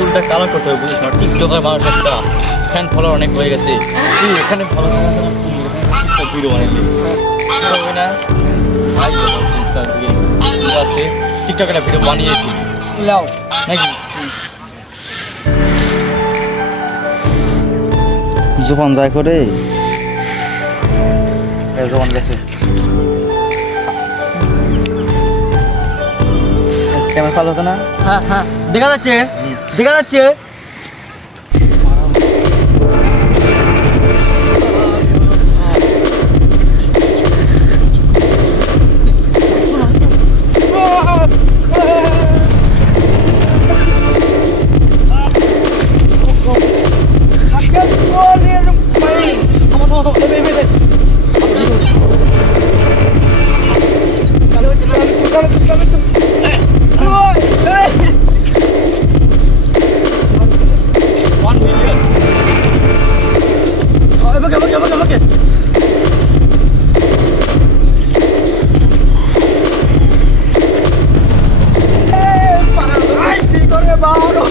TikToker মানুষ একটা fan follower অনেক হয়ে গেছে। এই এখানে ফলো ভিডিও বানাইলি। হবে না ভাই টিকটক দিয়ে আছে টিকটক একটা ভিডিও বানিয়েছি। লাও। নাকি? জোপান যায় করে জোপান গেছে। ক্যামেরা চালু আছে না হ্যাঁ হ্যাঁ দেখা যাচ্ছে দেখা যাচ্ছে Oh, oh, oh, oh, oh, oh, oh, oh, oh,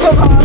Come on.